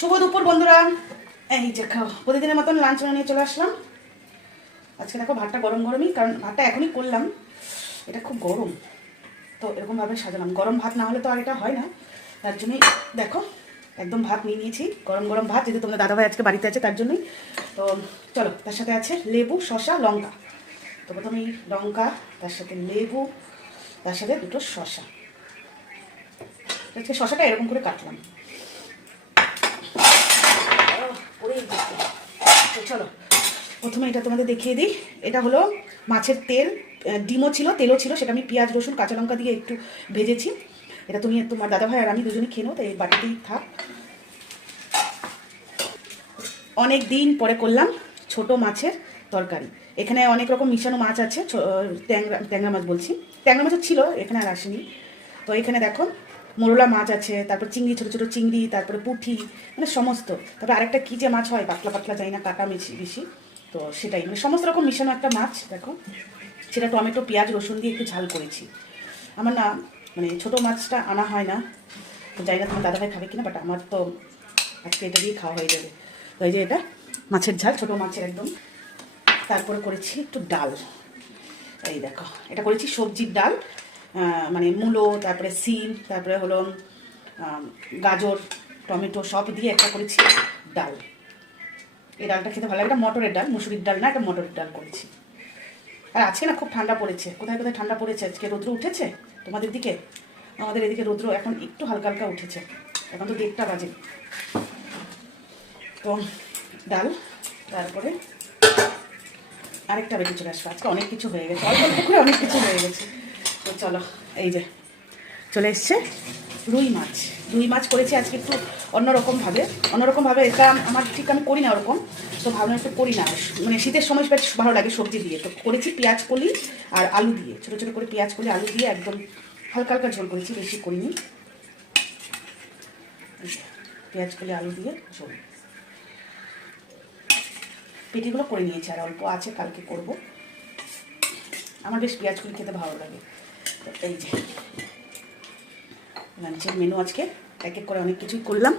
শুভ দুপুর বন্ধুরা। এই যে খাও, প্রতিদিনের মতন লাঞ্চ বানিয়ে চলে আসলাম। আজকে দেখো ভাতটা গরম গরমই, কারণ ভাতটা এখনই করলাম, এটা খুব গরম তো এরকমভাবে সাজালাম। গরম ভাত না হলে তো আর এটা হয় না, তার জন্যই দেখো একদম ভাত নিয়ে নিয়েছি, গরম গরম ভাত, যেহেতু তোমাদের দাদাভাই আজকে বাড়িতে আছে তার জন্যই। তো চলো, তার সাথে আছে লেবু, শসা, লঙ্কা। তো প্রথমেই লঙ্কা, তার সাথে লেবু, তার সাথে দুটো শসা। আজকে শসাটা এরকম করে কাটলাম। তো চলো প্রথমে এটা তোমাদের দেখিয়ে দিই। এটা হলো মাছের তেল, ডিমও ছিল, তেলও ছিল, সেটা আমি পেঁয়াজ রসুন কাঁচা লঙ্কা দিয়ে একটু ভেজেছি। এটা তুমি তোমার দাদাভাই আর আমি দুজনে খেয়ে নেবো, তাই এই বাটিতেই থাক। অনেক দিন পরে করলাম ছোট মাছের তরকারি। এখানে অনেক রকম মিশানো মাছ আছে, ট্যাংরা মাছ বলছি, ট্যাংরা মাছও ছিল, এখানে আর আসেনি। তো এখানে দেখো মোরলা মাছ আছে, তারপর চিংড়ি, ছোটো ছোটো চিংড়ি, তারপরে পুঁটি, মানে সমস্ত। তারপর আরেকটা কী যে মাছ হয় পাতলা পাতলা, যাই না, কাটা বেশি বেশি, তো সেটাই, মানে সমস্ত রকম মিশানো একটা মাছ দেখো। সেটা টমেটো পেঁয়াজ রসুন দিয়ে একটু ঝাল করেছি। আমার না মানে ছোটো মাছটা আনা হয় না, তো যাই না তোমার দাদাভাই খাবে কিনা, বাট আমার তো আজকে এটা দিয়ে খাওয়া হয়ে যাবে। তো এই যে এটা মাছের ঝাল, ছোটো মাছের একদম। তারপরে করেছি একটু ডাল, এই দেখো এটা করেছি সবজির ডাল, মানে মূলো, তারপরে সিম, তারপরে হলো গাজর, টমেটো সব দিয়ে একটা করেছি ডাল। এই ডালটা খেতে ভালো লাগে, এটা মটরের ডাল, মুসুরির ডাল না, এটা মটরের ডাল করেছি। আর আজকে না খুব ঠান্ডা পড়েছে, কোথায় কোথায় ঠান্ডা পড়েছে, আজকে রৌদ্র উঠেছে তোমাদের দিকে? আমাদের এদিকে রৌদ্র এখন একটু হালকা হালকা উঠেছে, এখন তো 1:30 বাজে। তো ডাল, তারপরে আরেকটা বেটে চলে আসবে। আজকে অনেক কিছু হয়ে গেছে, অল্প অল্প করে অনেক কিছু হয়ে গেছে। তো চলো, এই যে চলে এসছে রুই মাছ। রুই মাছ করেছি আজকে একটু অন্যরকমভাবে। এটা আমার ঠিক আমি করি না ওরকম, তো ভাবলাম একটু করি না, মানে শীতের সময় বেশ ভালো লাগে সবজি দিয়ে। তো করেছি পেঁয়াজ কলি আর আলু দিয়ে, ছোটো ছোটো করে পেঁয়াজ কলি আলু দিয়ে একদম হালকা হালকা ঝোল করেছি, বেশি করিনি। পেঁয়াজ কলি আলু দিয়ে ঝোল, পেটিগুলো করে নিয়েছি, আর অল্প আছে, কালকে করব। আমার বেশ পেঁয়াজ কলি খেতে ভালো লাগে। তো এই যে লাঞ্চের মেনু আজকে এক এক করে অনেক কিছুই করলাম।